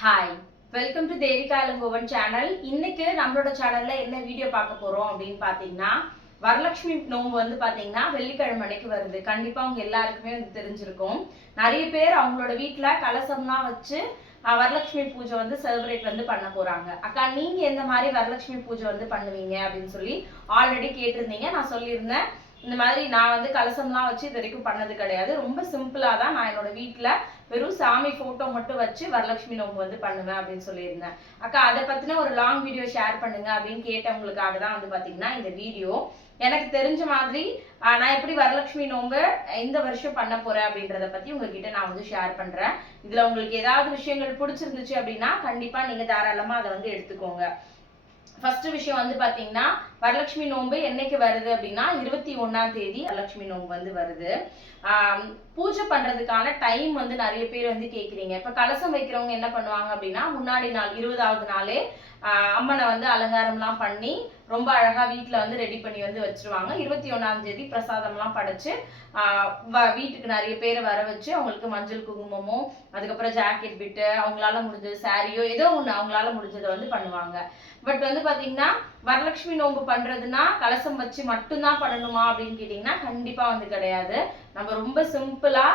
Hi, welcome to Devika Ilangovan channel. இன்னைக்கு நம்மளோட சேனல்ல என்ன வீடியோ பார்க்க போறோம் அப்படின்னு பாத்தீங்கன்னா, வரலட்சுமி நோன்பு வந்து பாத்தீங்கன்னா வெள்ளிக்கிழமை அன்னைக்கு வருது. கண்டிப்பா உங்க எல்லாருக்குமே வந்து தெரிஞ்சிருக்கும். நிறைய பேர் அவங்களோட வீட்டுல கலசம்லாம் வச்சு வரலட்சுமி பூஜை வந்து செலிப்ரேட் வந்து பண்ண போறாங்க. அக்கா, நீங்க எந்த மாதிரி வரலட்சுமி பூஜை வந்து பண்ணுவீங்க அப்படின்னு சொல்லி ஆல்ரெடி கேட்டிருந்தீங்க. நான் சொல்லியிருந்தேன், இந்த மாதிரி நான் வந்து கலசம்லாம் வச்சு இது வரைக்கும் பண்ணது கிடையாது. ரொம்ப சிம்பிளா தான் நான் என்னோட வீட்டுல வெறும் சாமி போட்டோ மட்டும் வச்சு வரலட்சுமி நோம்பு வந்து பண்ணுவேன் அப்படின்னு சொல்லியிருந்தேன். அக்கா, அதை பத்தின ஒரு லாங் வீடியோ ஷேர் பண்ணுங்க அப்படின்னு கேட்டவங்களுக்காக தான் வந்து பாத்தீங்கன்னா இந்த வீடியோ. எனக்கு தெரிஞ்ச மாதிரி நான் எப்படி வரலட்சுமி நோம்பு இந்த வருஷம் பண்ண போறேன் அப்படின்றத பத்தி உங்ககிட்ட நான் வந்து ஷேர் பண்றேன். இதுல உங்களுக்கு ஏதாவது விஷயங்கள் பிடிச்சிருந்துச்சு அப்படின்னா கண்டிப்பா நீங்க தாராளமா அதை வந்து எடுத்துக்கோங்க. ஃபர்ஸ்ட் விஷயம் வந்து பாத்தீங்கன்னா, வரலட்சுமி நோன்பு என்னைக்கு வருது அப்படின்னா 21ஆம் தேதி வரலட்சுமி நோன்பு வந்து வருது. பூஜை பண்றதுக்கான டைம் வந்து நிறைய பேர் வந்து கேக்குறீங்க. இப்ப கலசம் வைக்கிறவங்க என்ன பண்ணுவாங்க அப்படின்னா, முன்னாடி நாள் 20வது நாளே அம்மனை வந்து அலங்காரம்லாம் பண்ணி ரொம்ப அழகா வீட்டுல வந்து ரெடி பண்ணி வந்து வச்சிருவாங்க. 21ஆம் தேதி பிரசாதம்லாம் படைச்சு வீட்டுக்கு நிறைய பேரை வர வச்சு அவங்களுக்கு மஞ்சள் குங்குமமோ, அதுக்கப்புறம் ஜாக்கெட் பிட்டு, அவங்களால முடிஞ்சது சாரியோ ஏதோ ஒண்ணு அவங்களால முடிஞ்சதை வந்து பண்ணுவாங்க. பட் வந்து பாத்தீங்கன்னா, வரலட்சுமி நோன்பு பண்றதுன்னா கலசம் வச்சு மட்டும்தான் பண்ணணுமா அப்படின்னு கேட்டீங்கன்னா கண்டிப்பா வந்து கிடையாது. நம்ம ரொம்ப சிம்பிளா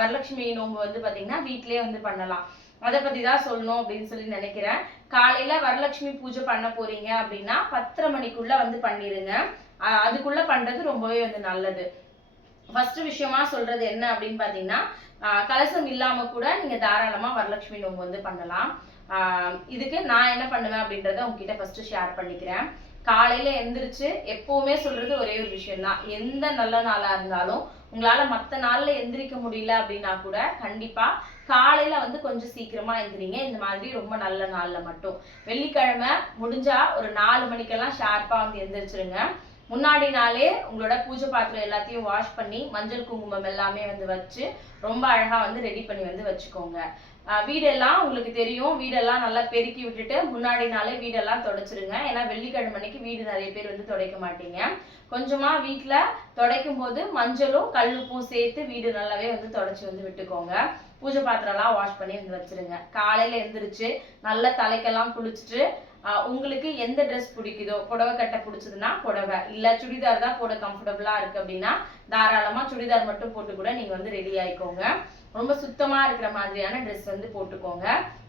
வரலட்சுமி நோன்பு வந்து பாத்தீங்கன்னா வீட்லயே வந்து பண்ணலாம். அதை பத்தி தான் சொல்லணும் அப்படின்னு சொல்லி நினைக்கிறேன். காலையில வரலட்சுமி பூஜை பண்ண போறீங்க அப்படின்னா 10:30 மணிக்குள்ள வந்து பண்ணிருங்க. அதுக்குள்ள பண்றது ரொம்பவே வந்து நல்லது. ஃபர்ஸ்ட் விஷயமா சொல்றது என்ன அப்படின்னு பாத்தீங்கன்னா, கலசம் இல்லாம கூட நீங்க தாராளமா வரலட்சுமி நோன்பு வந்து பண்ணலாம். இதுக்கு நான் என்ன பண்ணுவேன் அப்படின்றத உங்ககிட்ட ஃபர்ஸ்ட் ஷேர் பண்ணிக்கிறேன். காலையில எந்திரிச்சு எப்பவுமே சொல்றது ஒரே ஒரு விஷயம் தான். எந்த நல்ல நாளா இருந்தாலும் உங்களால மத்த நாள்ல எந்திரிக்க முடியல அப்படின்னா கூட கண்டிப்பா காலையில வந்து கொஞ்சம் சீக்கிரமா எந்திரிங்க. இந்த மாதிரி ரொம்ப நல்ல நாள்ல மட்டும். வெள்ளிக்கிழமை முடிஞ்சா ஒரு 4 மணிக்கெல்லாம் ஷார்ப்பா வந்து எந்திரிச்சிருங்க. முன்னாடி நாளே உங்களோட பூஜை பாத்திரம் எல்லாத்தையும் வாஷ் பண்ணி மஞ்சள் குங்குமம் எல்லாமே வந்து வச்சு ரொம்ப அழகா வந்து ரெடி பண்ணி வந்து வச்சுக்கோங்க. வீடெல்லாம் உங்களுக்கு தெரியும், வீடெல்லாம் நல்லா பெருக்கி விட்டுட்டு முன்னாடி நாளே வீடெல்லாம் தொடச்சிருங்க. ஏன்னா வெள்ளிக்கிழமை அன்னைக்கு வீடு நிறைய பேர் வந்து துடைக்க மாட்டீங்க. கொஞ்சமா வீட்டுல துடைக்கும் போது மஞ்சளும் கல்லுப்பும் சேர்த்து வீடு நல்லாவே வந்து தொடச்சி வந்து விட்டுக்கோங்க. பூஜை பாத்திரம் எல்லாம் வாஷ் பண்ணி வந்து வச்சிருங்க. காலையில எந்திரிச்சு நல்லா தலைக்கெல்லாம் குளிச்சுட்டு உங்களுக்கு எந்த ட்ரெஸ் பிடிக்குதோ, புடவை கட்ட பிடிச்சதுன்னா புடவை, இல்ல சுடிதார் தான் போட கம்ஃபர்டபுளா இருக்கு அப்படின்னா தாராளமா சுடிதார் மட்டும் போட்டு கூட நீங்க வந்து ரெடி ஆயிக்கோங்க. ரொம்ப சுத்தமா இருக்கிற மாதிரியான ட்ரெஸ் வந்து போட்டுக்கோங்க.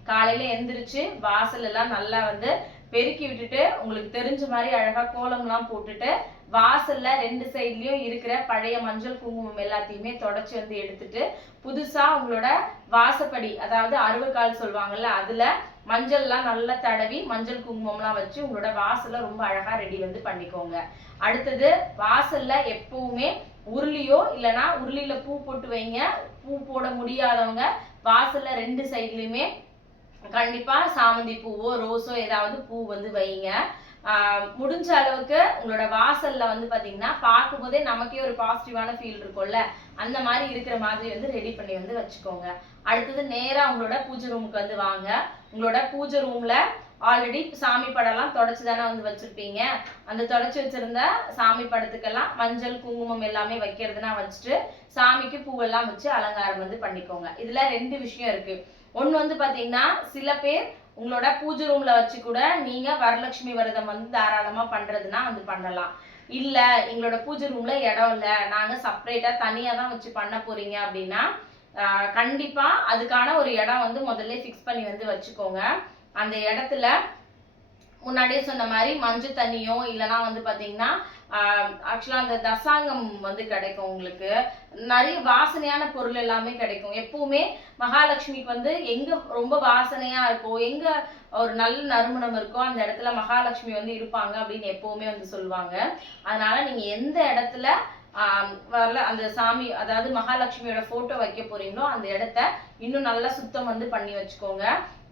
காலையில எந்திரிச்சு வாசல் எல்லாம் நல்லா வந்து பெருக்கி விட்டுட்டு உங்களுக்கு தெரிஞ்ச மாதிரி அழகா கோலம்லாம் போட்டுட்டு வாசல்ல 2 சைட்லயும் இருக்கிற பழைய மஞ்சள் குங்குமம் எல்லாத்தையுமே தொடச்சு வந்து எடுத்துட்டு புதுசா உங்களோட வாசப்படி, அதாவது அறுவைக்கால் சொல்லுவாங்கல்ல, அதுல மஞ்சள்லாம் நல்லா தடவி மஞ்சள் குங்குமம்லாம் வச்சு உங்களோட வாசல்ல ரொம்ப அழகா ரெடி வந்து பண்ணிக்கோங்க. அடுத்தது வாசல்ல எப்பவுமே உருளியோ இல்லைன்னா உருளியில பூ போட்டு வைங்க. பூ போட முடியாதவங்க வாசல்ல 2 சைட்லயுமே கண்டிப்பா சாமந்தி பூவோ ரோஸோ ஏதாவது பூ வந்து வைங்க. முடிஞ்ச அளவுக்கு உங்களோட வாசல்ல வந்து பாத்தீங்கன்னா பார்க்கும் போதே நமக்கே ஒரு பாசிட்டிவான ஃபீல் இருக்கும்ல, அந்த மாதிரி இருக்கிற மாதிரி வந்து ரெடி பண்ணி வந்து வச்சுக்கோங்க. அடுத்தது நேரா உங்களோட பூஜை ரூமுக்கு வந்து வாங்க. உங்களோட பூஜை ரூம்ல ஆல்ரெடி சாமி படம்லாம் தொடச்சு தானே வந்து வச்சிருப்பீங்க. அந்த தொடச்சு வச்சிருந்த சாமி படத்துக்கெல்லாம் மஞ்சள் குங்குமம் எல்லாமே வைக்கிறதுனா வச்சுட்டு சாமிக்கு பூவெல்லாம் வச்சு அலங்காரம் வந்து பண்ணிக்கோங்க. இதுல 2 விஷயம் இருக்கு. ஒண்ணு வந்து பாத்தீங்கன்னா, சில பேர் உங்களோட பூஜை ரூம்ல வச்சு கூட நீங்க வரலட்சுமி விரதம் வந்து தாராளமா பண்றதுன்னா வந்து பண்ணலாம். இல்ல எங்களோட பூஜை ரூம்ல இடம் இல்ல, நாங்க செப்பரேட்டா தனியா தான் வச்சு பண்ண போறீங்க அப்படின்னா கண்டிப்பா அதுக்கான ஒரு இடம் வந்து முதல்ல ஃபிக்ஸ் பண்ணி வந்து வச்சுக்கோங்க. அந்த இடத்துல முன்னாடியே சொன்ன மாதிரி மஞ்சள் தண்ணியோ இல்லைன்னா வந்து பாத்தீங்கன்னா ஆக்சுவலா அந்த தசாங்கம் வந்து கிடைக்கும். உங்களுக்கு நிறைய வாசனையான பொருள் எல்லாமே கிடைக்கும். எப்பவுமே மகாலட்சுமிக்கு வந்து எங்க ரொம்ப வாசனையா இருக்கோ, எங்க ஒரு நல்ல நறுமணம் இருக்கோ அந்த இடத்துல மகாலட்சுமி வந்து இருப்பாங்க அப்படின்னு எப்பவுமே வந்து சொல்லுவாங்க. அதனால நீங்க எந்த இடத்துல வரல அந்த சாமி, அதாவது மகாலட்சுமியோட போட்டோ வைக்க போறீங்களோ அந்த இடத்த இன்னும் நல்லா சுத்தம் வந்து பண்ணி வச்சுக்கோங்க.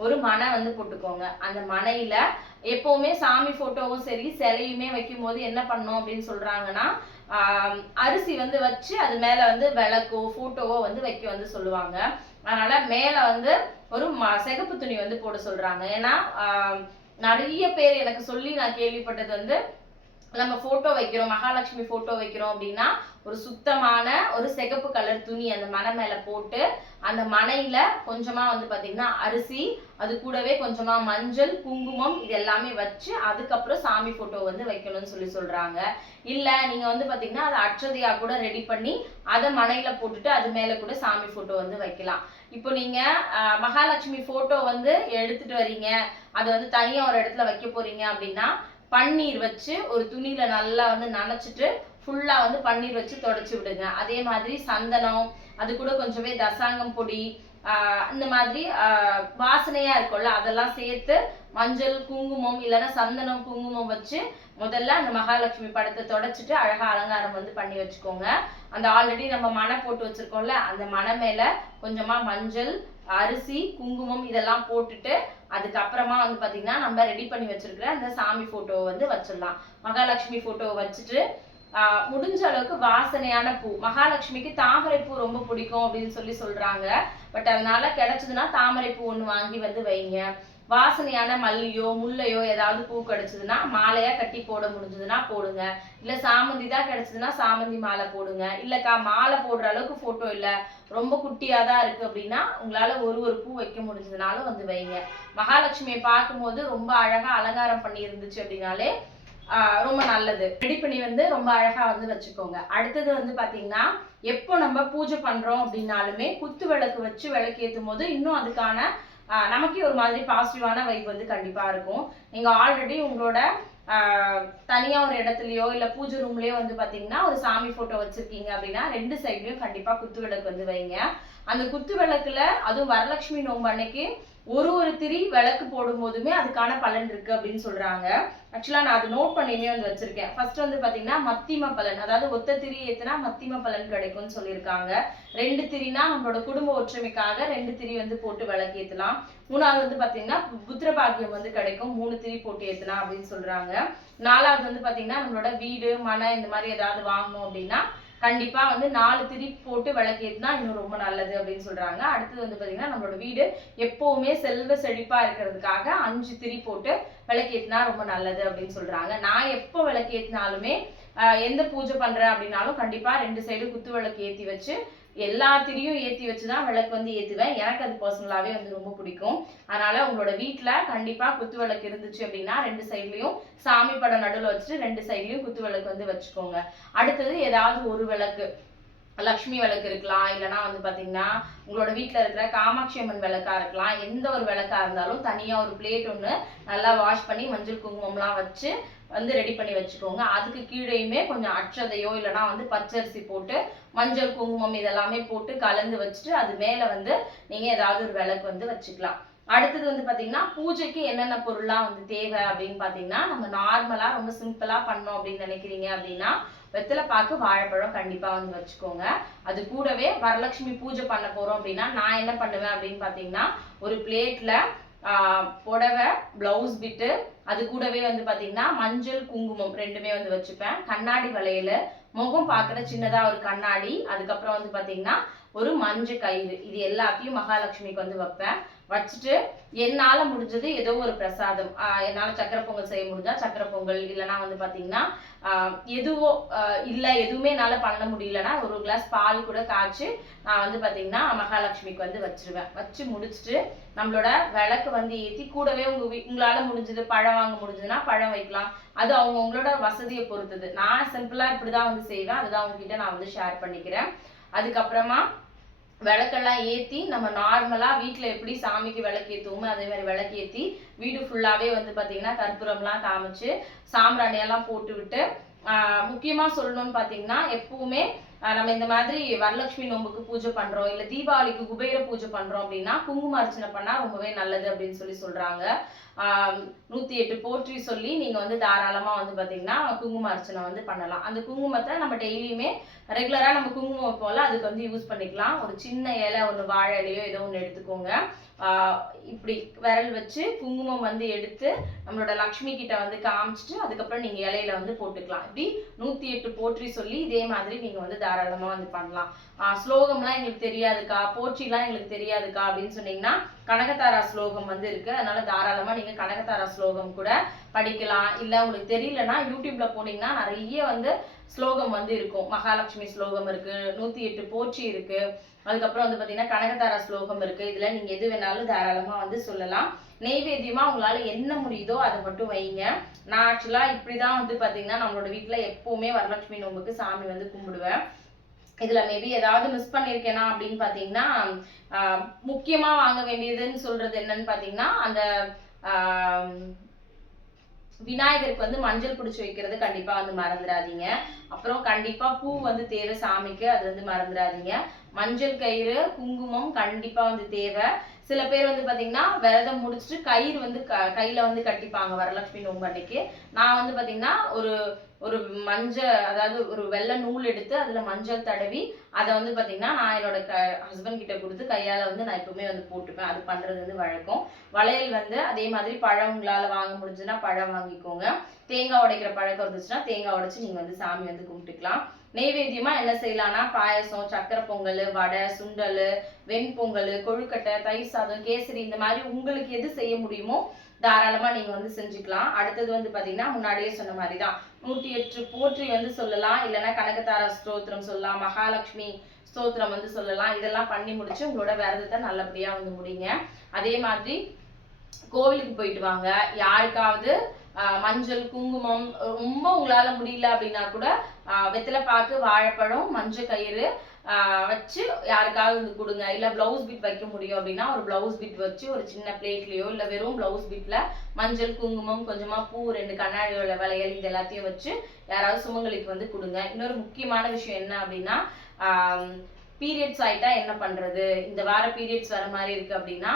ஒரு மனை வந்து போட்டுக்கோங்க. அந்த மனையில எப்பவுமே சாமி போட்டோவும் சரி சிலையுமே வைக்கும் போது என்ன பண்ணணும் அப்படின்னு சொல்றாங்கன்னா, அரிசி வந்து வச்சு அது மேல வந்து விளக்கோ போட்டோவோ வந்து வைக்க வந்து சொல்லுவாங்க. அதனால மேல வந்து ஒரு சிகப்பு துணி வந்து போட சொல்றாங்க. ஏன்னா நிறைய பேர் எனக்கு சொல்லி நான் கேள்விப்பட்டது வந்து நம்ம போட்டோ வைக்கிறோம், மகாலட்சுமி போட்டோ வைக்கிறோம் அப்படின்னா ஒரு சுத்தமான ஒரு சிகப்பு கலர் துணி அந்த மனை மேல போட்டு அந்த மனையில கொஞ்சமா வந்து பாத்தீங்கன்னா அரிசி, அது கூடவே கொஞ்சமா மஞ்சள், குங்குமம் இது எல்லாமே வச்சு அதுக்கப்புறம் சாமி போட்டோ வந்து வைக்கணும்னு சொல்றாங்க. இல்ல நீங்க வந்து பாத்தீங்கன்னா அதை அட்சதையா கூட ரெடி பண்ணி அதை மனையில போட்டுட்டு அது மேல கூட சாமி போட்டோ வந்து வைக்கலாம். இப்போ நீங்க மகாலட்சுமி போட்டோ வந்து எடுத்துட்டு வரீங்க, அதை வந்து தனியா ஒரு இடத்துல வைக்க போறீங்க அப்படின்னா பன்னீர் வச்சு ஒரு துணியில நல்லா வந்து நனைச்சிட்டு ஃபுல்லா வந்து பன்னீர் வச்சு தொடச்சி விடுங்க. அதே மாதிரி சந்தனம், அது கூட கொஞ்சமே தசாங்கம் பொடி, இந்த மாதிரி வாசனையா இருக்கும்ல அதெல்லாம் சேர்த்து மஞ்சள், குங்குமம் இல்லைன்னா சந்தனம், குங்குமம் வச்சு முதல்ல அந்த மகாலட்சுமி படத்தை தொடச்சிட்டு அழகா அலங்காரம் வந்து பண்ணி வச்சுக்கோங்க. அந்த ஆல்ரெடி நம்ம மனை போட்டு வச்சிருக்கோம்ல அந்த மனை மேல கொஞ்சமா மஞ்சள், அரிசி, குங்குமம் இதெல்லாம் போட்டுட்டு அதுக்கப்புறமா வந்து பாத்தீங்கன்னா நம்ம ரெடி பண்ணி வச்சிருக்கிற அந்த சாமி போட்டோவை வந்து வச்சிடலாம். மகாலட்சுமி போட்டோவை வச்சுட்டு முடிஞ்ச அளவுக்கு வாசனையான பூ, மகாலட்சுமிக்கு தாமரை பூ ரொம்ப பிடிக்கும் அப்படின்னு சொல்றாங்க. பட் அதனால கிடைச்சதுன்னா தாமரை பூ ஒண்ணு வாங்கி வந்து வைங்க. வாசனையான மல்லியோ முல்லையோ ஏதாவது பூ கிடைச்சதுன்னா மாலையா கட்டி போட முடிஞ்சதுன்னா போடுங்க. இல்ல சாமந்தி தான் கிடைச்சதுன்னா சாமந்தி மாலை போடுங்க. இல்லக்கா மாலை போடுற அளவுக்கு போட்டோ இல்ல, ரொம்ப குட்டியா தான் இருக்கு அப்படின்னா உங்களால ஒரு பூ வைக்க முடிஞ்சதுனாலும் வந்து வைங்க. மகாலட்சுமியை பார்க்கும்போது ரொம்ப அழகா அலங்காரம் பண்ணி இருந்துச்சு அப்படின்னாலே ரொம்ப நல்லது. ரெடி பண்ணி வந்து ரொம்ப அழகா வந்து வச்சுக்கோங்க. அடுத்தது வந்து பாத்தீங்கன்னா எப்போ நம்ம பூஜை பண்றோம் அப்படின்னாலுமே குத்து விளக்கு வச்சு விளக்கு ஏற்றும் போது இன்னும் அதுக்கான நமக்கே ஒரு மாதிரி பாசிட்டிவான வைப் வந்து கண்டிப்பா இருக்கும். நீங்க ஆல்ரெடி உங்களோட தனியா ஒரு இடத்துலயோ இல்ல பூஜை ரூம்லயோ வந்து பாத்தீங்கன்னா ஒரு சாமி போட்டோ வச்சிருக்கீங்க அப்படின்னா 2 சைட்லயும் கண்டிப்பா குத்து விளக்கு வந்து வைங்க. அந்த குத்து விளக்குல அதுவும் வரலட்சுமி நோன்பு அன்னைக்கு ஒரு திரி விளக்கு போடும் போதுமே அதுக்கான பலன் இருக்கு அப்படின்னு சொல்றாங்க. ஆக்சுவலா நான் அது நோட் பண்ணியுமே வந்து வச்சிருக்கேன். ஃபர்ஸ்ட் வந்து பாத்தீங்கன்னா மத்திம பலன், அதாவது ஒத்த திரி ஏத்துனா மத்திம பலன் கிடைக்கும்னு சொல்லியிருக்காங்க. 2 திரினா நம்மளோட குடும்ப ஒற்றுமைக்காக 2 திரி வந்து போட்டு விளக்கு ஏத்தலாம். 3வது வந்து பாத்தீங்கன்னா புத்திர பாக்கியம் வந்து கிடைக்கும் 3 திரி போட்டு ஏத்தலாம் அப்படின்னு சொல்றாங்க. 4வது வந்து பாத்தீங்கன்னா நம்மளோட வீடு மனை இந்த மாதிரி ஏதாவது வாங்கணும் அப்படின்னா கண்டிப்பா வந்து 4 திரி போட்டு விளக்கேற்றினா இன்னும் ரொம்ப நல்லது அப்படின்னு சொல்றாங்க. அடுத்தது வந்து பாத்தீங்கன்னா நம்மளோட வீடு எப்பவுமே செல்வ செழிப்பா இருக்கிறதுக்காக 5 திரி போட்டு விளக்கேற்றினா ரொம்ப நல்லது அப்படின்னு சொல்றாங்க. நான் எப்போ விளக்கேற்றினாலுமே எந்த பூஜை பண்றேன் அப்படின்னாலும் கண்டிப்பா 2 சைடு குத்து விளக்கு ஏற்றி வச்சு எல்லா திரியும் ஏற்றி வச்சுதான் விளக்கு வந்து ஏற்றுவேன். எனக்கு அது பர்சனலாவே வந்து ரொம்ப பிடிக்கும். அதனால உங்களோட வீட்டுல கண்டிப்பா குத்து விளக்கு இருந்துச்சு அப்படின்னா 2 சைட்லயும் சாமி படம் நடுவில் வச்சுட்டு 2 சைட்லயும் குத்து விளக்கு வந்து வச்சுக்கோங்க. அடுத்தது ஏதாவது ஒரு விளக்கு, லக்ஷ்மி விளக்கு இருக்கலாம், இல்லைன்னா வந்து பாத்தீங்கன்னா உங்களோட வீட்டுல இருக்கிற காமாட்சி அம்மன் விளக்கா இருக்கலாம். எந்த ஒரு விளக்கா இருந்தாலும் தனியா ஒரு பிளேட் ஒண்ணு நல்லா வாஷ் பண்ணி மஞ்சள் குங்குமம்லாம் வச்சு வந்து ரெடி பண்ணி வச்சுக்கோங்க. அதுக்கு கீழேயுமே கொஞ்சம் அட்சதையோ இல்லைன்னா வந்து பச்சரிசி போட்டு மஞ்சள் குங்குமம் இதெல்லாமே போட்டு கலந்து வச்சுட்டு அது மேல வந்து நீங்க ஏதாவது ஒரு விளக்கு வந்து வச்சுக்கலாம். அடுத்தது வந்து பாத்தீங்கன்னா பூஜைக்கு என்னென்ன பொருள்லாம் வந்து தேவை அப்படின்னு பாத்தீங்கன்னா நம்ம நார்மலா ரொம்ப சிம்பிளா பண்ணோம் அப்படின்னு நினைக்கிறீங்க அப்படின்னா வெத்தலை பாக்கு வாழைப்பழம் கண்டிப்பா வந்து வச்சுக்கோங்க. அது கூடவே வரலட்சுமி பூஜை பண்ண போறோம் அப்படின்னா நான் என்ன பண்ணுவேன் அப்படின்னு பாத்தீங்கன்னா ஒரு பிளேட்ல புடவை, பிளவுஸ் பிட்டு, அது கூடவே வந்து பாத்தீங்கன்னா மஞ்சள் குங்குமம் 2மே வந்து வச்சுப்பேன். கண்ணாடி வளையல், முகம் பார்க்குற சின்னதா ஒரு கண்ணாடி, அதுக்கப்புறம் வந்து பாத்தீங்கன்னா ஒரு மஞ்சள் கயிறு, இது எல்லாத்தையும் மகாலட்சுமிக்கு வந்து வைப்பேன். வச்சுட்டு என்னால முடிஞ்சது ஏதோ ஒரு பிரசாதம், என்னால சக்கரை பொங்கல் செய்ய முடிஞ்சா சக்கரை பொங்கல், இல்லைன்னா வந்து பாத்தீங்கன்னா எதுவோ இல்லை எதுவுமே என்னால பண்ண முடியலன்னா ஒரு கிளாஸ் பால் கூட காய்ச்சி நான் வந்து பாத்தீங்கன்னா மகாலட்சுமிக்கு வந்து வச்சிருவேன். வச்சு முடிச்சுட்டு நம்மளோட விளக்கு வந்து ஏற்றி கூடவே உங்களால முடிஞ்சது பழம் வாங்க முடிஞ்சதுன்னா பழம் வைக்கலாம். அது அவங்கவுங்களோட வசதியை பொறுத்தது. நான் சிம்பிளா இப்படிதான் வந்து செய்வேன். அதுதான் உங்ககிட்ட நான் வந்து ஷேர் பண்ணிக்கிறேன். அதுக்கப்புறமா விளக்கெல்லாம் ஏற்றி நம்ம நார்மலா வீட்டுல எப்படி சாமிக்கு விளக்கு ஏற்றுவோமோ அதே மாதிரி விளக்கு ஏற்றி வீடு ஃபுல்லாவே வந்து பாத்தீங்கன்னா கற்பூரம்லாம் காமிச்சு சாம்பிராணியெல்லாம் போட்டு விட்டு முக்கியமா சொல்லணும்னு பாத்தீங்கன்னா எப்பவுமே நம்ம இந்த மாதிரி வரலட்சுமி நோம்புக்கு பூஜை பண்றோம் இல்ல தீபாவளிக்கு குபேர பூஜை பண்றோம் அப்படின்னா குங்கும அர்ச்சனை பண்ணா ரொம்பவே நல்லது அப்படின்னு சொல்றாங்க. 108 போற்றி சொல்லி நீங்க வந்து தாராளமா வந்து பாத்தீங்கன்னா குங்கும அர்ச்சனை வந்து பண்ணலாம். அந்த குங்குமத்தை நம்ம டெய்லியுமே ரெகுலரா நம்ம குங்குமம் வைப்போம்ல அதுக்கு வந்து யூஸ் பண்ணிக்கலாம். ஒரு சின்ன இலை ஒன்று வாழை இலையோ ஏதோ ஒன்று எடுத்துக்கோங்க. இப்படி விரல் வச்சு குங்குமம் வந்து எடுத்து நம்மளோட லக்ஷ்மி கிட்ட வந்து காமிச்சிட்டு அதுக்கப்புறம் நீங்க இலையில வந்து போட்டுக்கலாம். இப்படி 108 போற்றி சொல்லி இதே மாதிரி நீங்க வந்து தாராளமா வந்து பண்ணலாம். ஸ்லோகம்லாம் எங்களுக்கு தெரியாதுக்கா, போற்றிலாம் எங்களுக்கு தெரியாதுக்கா அப்படின்னு சொன்னீங்கன்னா கனகதாரா ஸ்லோகம் வந்து இருக்கு. அதனால தாராளமா நீங்க கனகதாரா ஸ்லோகம் கூட படிக்கலாம். இல்ல உங்களுக்கு தெரியலன்னா யூடியூப்ல போனீங்கன்னா நிறைய வந்து ஸ்லோகம் வந்து இருக்கும். மகாலட்சுமி ஸ்லோகம் இருக்கு, 108 போற்றி இருக்கு, அதுக்கப்புறம் வந்து பாத்தீங்கன்னா கனகதாரா ஸ்லோகம் இருக்கு. இதுல நீங்க எது வேணாலும் தாராளமா வந்து சொல்லலாம். நெய்வேத்தியமா உங்களால என்ன முடியுதோ அதை மட்டும் வைங்க. நான் ஆக்சுவலா இப்படிதான் வந்து பாத்தீங்கன்னா நம்மளோட வீட்டுல எப்பவுமே வரலட்சுமி நோம்புக்கு சாமி வந்து கும்பிடுவேன். இதுல மேபி ஏதாவது மிஸ் பண்ணிருக்கேனா அப்படின்னு பாத்தீங்கன்னா முக்கியமா வாங்க வேண்டியதுன்னு சொல்றது என்னன்னு பாத்தீங்கன்னா அந்த விநாயகருக்கு வந்து மஞ்சள் பிடிச்சி வைக்கிறது கண்டிப்பா வந்து மறந்துடாதீங்க. அப்புறம் கண்டிப்பா பூ வந்து தேவை சாமிக்கு, அது வந்து மறந்துடாதீங்க. மஞ்சள் கயிறு குங்குமம் கண்டிப்பா வந்து தேவை. சில பேர் வந்து பாத்தீங்கன்னா விரதம் முடிச்சுட்டு கயிறு வந்து கையில வந்து கட்டிப்பாங்க வரலட்சுமி நோம்பு அன்னைக்கு. நான் வந்து பாத்தீங்கன்னா ஒரு ஒரு அதாவது ஒரு வெள்ளை நூல் எடுத்து அதுல மஞ்சள் தடவி அதை வந்து பாத்தீங்கன்னா நான் என்னோட ஹஸ்பண்ட் கிட்ட கொடுத்து கையால வந்து நான் எப்பவுமே வந்து போட்டுப்பேன். அது பண்றது வந்து வழக்கம். வளையல் வந்து அதே மாதிரி பழம் உங்களால வாங்க முடிஞ்சுன்னா பழம் வாங்கிக்கோங்க. தேங்காய் உடைக்கிற பழக்கம் இருந்துச்சுன்னா தேங்காய் உடைச்சு நீங்க வந்து சாமி வந்து கும்பிட்டுக்கலாம். நெய்வேத்தியமா என்ன செய்யலாம்னா பாயசம், சக்கரை பொங்கல், வடை, சுண்டல், வெண்பொங்கல், கொழுக்கட்டை, தயிர் சாதம், கேசரி, இந்த மாதிரி உங்களுக்கு எது செய்ய முடியுமோ தாராளமா நீங்க வந்து செஞ்சுக்கலாம். அடுத்தது வந்து பாத்தீங்கன்னா முன்னாடியே சொன்ன மாதிரிதான் 108 போற்றி வந்து சொல்லலாம். இல்லைன்னா கனகதாரா ஸ்தோத்திரம் சொல்லலாம், மகாலட்சுமி ஸ்தோத்திரம் வந்து சொல்லலாம். இதெல்லாம் பண்ணி முடிச்சு உங்களோட விரதத்தை நல்லபடியா வந்து முடிங்க. அதே மாதிரி கோவிலுக்கு போயிட்டு வாங்க. யாருக்காவது மஞ்சள் குங்குமம் ரொம்ப உங்களால முடியல அப்படின்னா கூட வெத்தலை பாக்கு, வாழைப்பழம், மஞ்சள் கயிறு வச்சு யாருக்காவது வந்து கொடுங்க. இல்ல பிளவுஸ் பிட் வைக்க முடியும் அப்படின்னா ஒரு பிளவுஸ் பிட் வச்சு ஒரு சின்ன பிளேட்லயோ இல்ல வெறும் பிளவுஸ் பிட்ல மஞ்சள் குங்குமம், கொஞ்சமா பூ, 2 கண்ணாடியோட வளையல், இது எல்லாத்தையும் வச்சு யாராவது சுமங்கலிக்கு வந்து கொடுங்க. இன்னொரு முக்கியமான விஷயம் என்ன அப்படின்னா பீரியட்ஸ் ஆயிட்டா என்ன பண்றது, இந்த வார பீரியட்ஸ் வர மாதிரி இருக்கு அப்படின்னா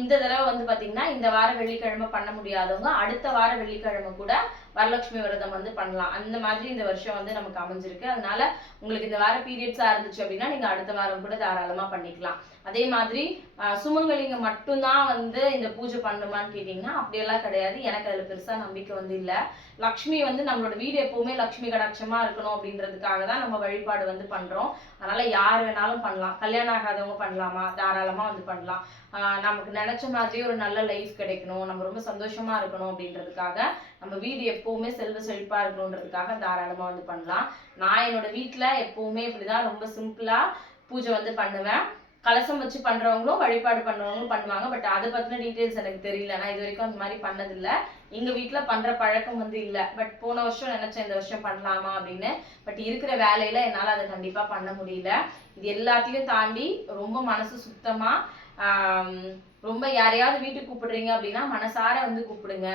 இந்த தடவை வந்து பாத்தீங்கன்னா இந்த வார வெள்ளிக்கிழமை பண்ண முடியாதவங்க அடுத்த வார வெள்ளிக்கிழமை கூட வரலட்சுமி விரதம் வந்து பண்ணலாம். அந்த மாதிரி இந்த வருஷம் வந்து நமக்கு அமைஞ்சிருக்கு. அதனால உங்களுக்கு இந்த வார பீரியட்ஸா இருந்துச்சு அப்படின்னா நீங்க அடுத்த வாரம் கூட தாராளமா பண்ணிக்கலாம். அதே மாதிரி சுமங்கலிங்க மட்டும்தான் வந்து இந்த பூஜை பண்ணுமான்னு கேட்டீங்கன்னா அப்படியெல்லாம் கிடையாது. எனக்கு அதுல பெருசா நம்பிக்கை வந்து இல்லை. லக்ஷ்மி வந்து நம்மளோட வீடு எப்பவுமே லக்ஷ்மி கடாட்சமா இருக்கணும் அப்படின்றதுக்காக தான் நம்ம வழிபாடு வந்து பண்றோம். அதனால யார் வேணாலும் பண்ணலாம். கல்யாணம் ஆகாதவங்க பண்ணலாமா? தாராளமா வந்து பண்ணலாம். நமக்கு நினைச்ச மாதிரியே ஒரு நல்ல லைஃப் கிடைக்கணும், நம்ம ரொம்ப சந்தோஷமா இருக்கணும் அப்படின்றதுக்காக, நம்ம வீடு எப்பவுமே செல்வ செழிப்பா இருக்கணுன்றதுக்காக தாராளமா வந்து பண்ணலாம். நான் என்னோட வீட்டுல எப்பவுமே இப்படிதான் ரொம்ப சிம்பிளா பூஜை வந்து பண்ணுவேன். கலசம் வச்சு பண்றவங்களும் வழிபாடு பண்ணுறவங்களும் பண்ணுவாங்க. பட் அதை பத்தின டீட்டெயில்ஸ் எனக்கு தெரியல. நான் இது வரைக்கும் அந்த மாதிரி பண்ணதில்லை. எங்க வீட்டுல பண்ற பழக்கம் வந்து இல்லை. பட் போன வருஷம் நினைச்சேன் இந்த வருஷம் பண்ணலாமா அப்படின்னு. பட் இருக்கிற வேலையில என்னால அதை கண்டிப்பா பண்ண முடியல. இது எல்லாத்தையும் தாண்டி ரொம்ப மனசு சுத்தமா ரொம்ப யாரையாவது வீட்டுக்கு கூப்பிடுறீங்க அப்படின்னா மனசார வந்து கூப்பிடுங்க.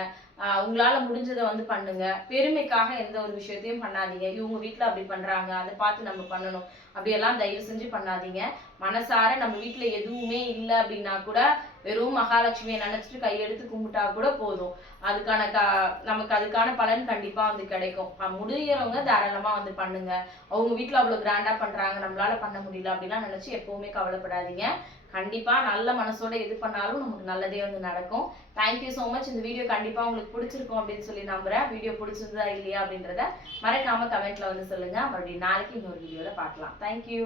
உங்களால முடிஞ்சதை வந்து பண்ணுங்க. பெருமைக்காக எந்த ஒரு விஷயத்தையும் பண்ணாதீங்க. இவங்க வீட்டுல அப்படி பண்றாங்க, அதை பார்த்து நம்ம பண்ணணும் அப்படியெல்லாம் தயவு செஞ்சு பண்ணாதீங்க. மனசார நம்ம வீட்டுல எதுவுமே இல்லை அப்படின்னா கூட வெறும் மகாலட்சுமியை நினைச்சிட்டு கையெடுத்து கும்பிட்டா கூட போதும். அதுக்கான நமக்கு அதுக்கான பலன் கண்டிப்பா வந்து கிடைக்கும். முடியறவங்க தாராளமா வந்து பண்ணுங்க. அவங்க வீட்டுல அவ்வளவு கிராண்டா பண்றாங்க, நம்மளால பண்ண முடியல அப்படிலாம் நினைச்சு எப்பவுமே கவலைப்படாதீங்க. கண்டிப்பா நல்ல மனசோட எது பண்ணாலும் நமக்கு நல்லதே வந்து நடக்கும். Thank you so much. இந்த வீடியோ கண்டிப்பா உங்களுக்கு பிடிச்சிருக்கும் அப்படின்னு சொல்லி நம்புறேன். வீடியோ பிடிச்சிருந்தா இல்லையா அப்படின்றத மறக்காம கமெண்ட்ல வந்து சொல்லுங்க. மறுபடியும் நாளைக்கு இன்னொரு வீடியோல பார்க்கலாம். தேங்க்யூ.